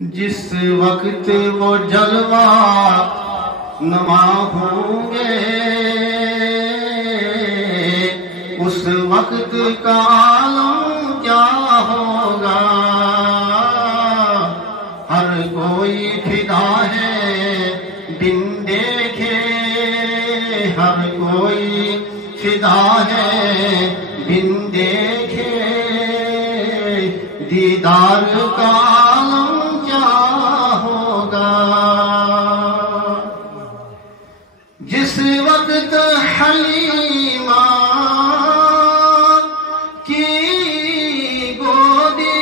جس وقت وہ جلوہ نما ہوں گے اس وقت کا عالم کیا ہوگا. ہر کوئی فدا ہے بن دیکھے، ہر کوئی فدا ہے بن دیکھے، دیدار کا عالم کیا ہوگا. جس وقت حلیمہ کی گودی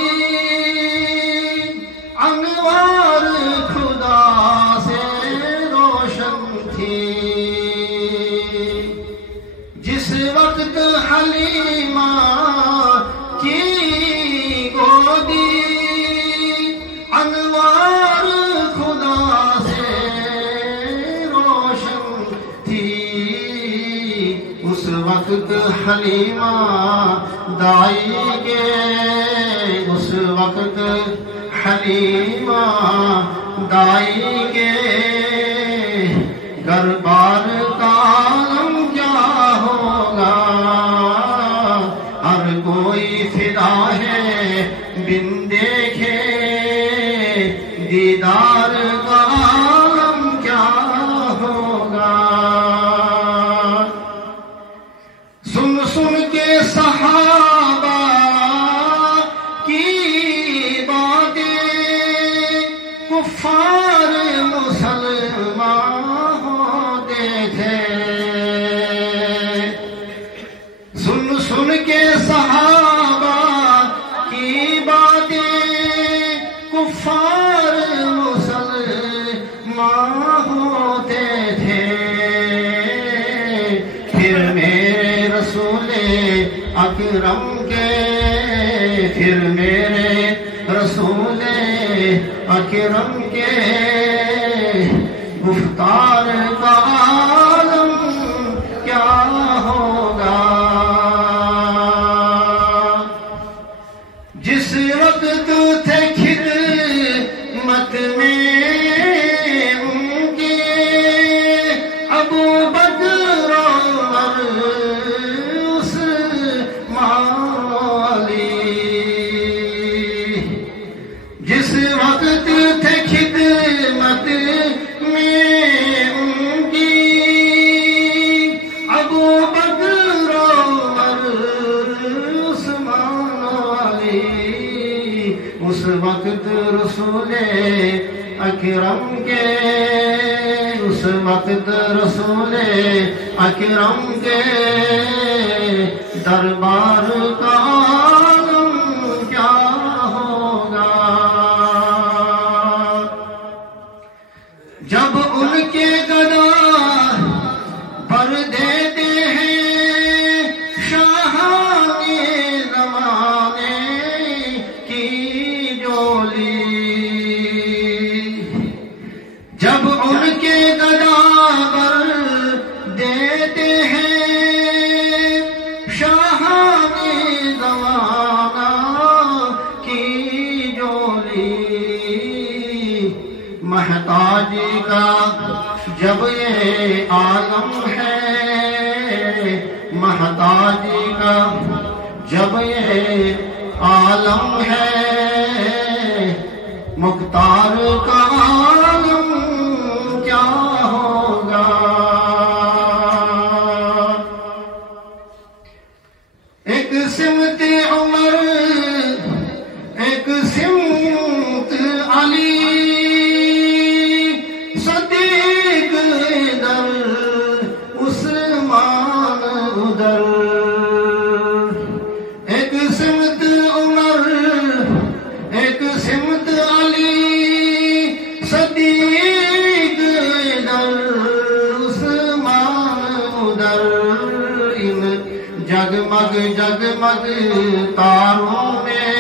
انوار خدا سے روشن تھی، جس وقت حلیمہ کی گودی انوار خدا سے روشن تھی، اس وقت حلیمہ دائی کے، اس وقت حلیمہ دائی کے گھر-بار کا عالم کیا ہوگا. ہر کوئی فدا ہے بن دیکھے، دیدار کا عالم کیا ہوگا. سن سن کے صحابہ کی باتیں کفار مسلمان ہوتے تھے، سن سن کے صحابہ کی باتیں کفار مسلمان ہوتے تھے. پھر میرے رسول اکرم کے، پھر میرے رسول اکرم کے گفتار کا عالم کیا ہوگا. جس وقت تھے خدمت میں ان کے ابو بکر عمر عثمان علی، جس وقت تھے خدمت میں ان کی ابو بکر عمر عثمان علی، اس وقت رسول اکرم کے، اس وقت رسول اکرم کے دربار کا عالم کیا ہوگا. جب ان کے گدا بھر دیتے ہیں شاہان زمانے کی جولی، جب ان کے گدا بھر دیتے ہیں شاہان زمانہ کی جولی، محتاج کا جب یہ عالم ہے، محتاج کا جب یہ عالم ہے، مختار کا عالم کیا ہوگا. ایک سمت عمر، ایک سمت علی، صدیق ادھر عثمان ادھر. ایک سمت عمر، ایک سمت علی، صدیق ادھر عثمان ادھر. ان جگمگ جگمگ تاروں میں،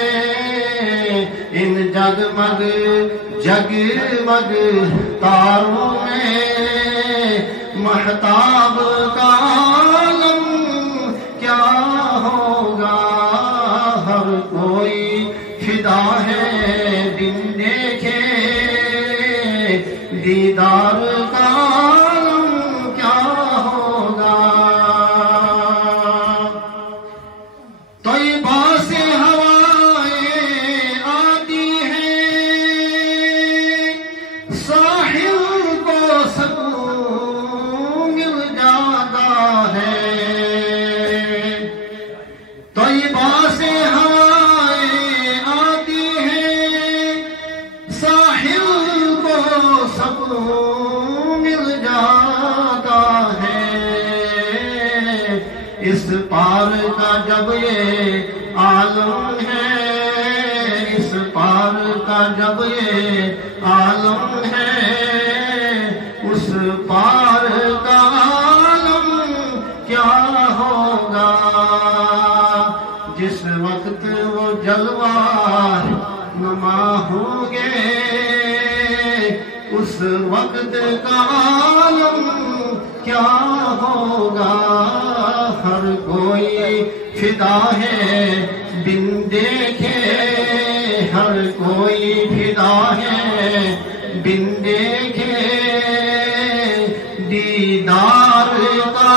ان جگمگ جگمگ تاروں میں مہتاب کا عالم کیا ہوگا. ہر کوئی فدا ہے دن دیکھے دیدار کا عالم کیا ہوگا طیبہ سے ہوائیں آتی ہیں ساحل کو سکون مل جاتا ہے طیبہ سے ہوائیں آتی ہیں ساحل کو سکون مل جاتا ہے اس پار کا جب یہ عالم ہے اس پار کا جب یہ عالم ہے اس پار کا عالم کیا ہوگا جس وقت وہ جلوہ نما ہوں گے اس وقت کا عالم کیا ہوگا ہر کوئی فدا ہے بن دیکھے ہر کوئی فدا ہے بن دیکھے دیدار کا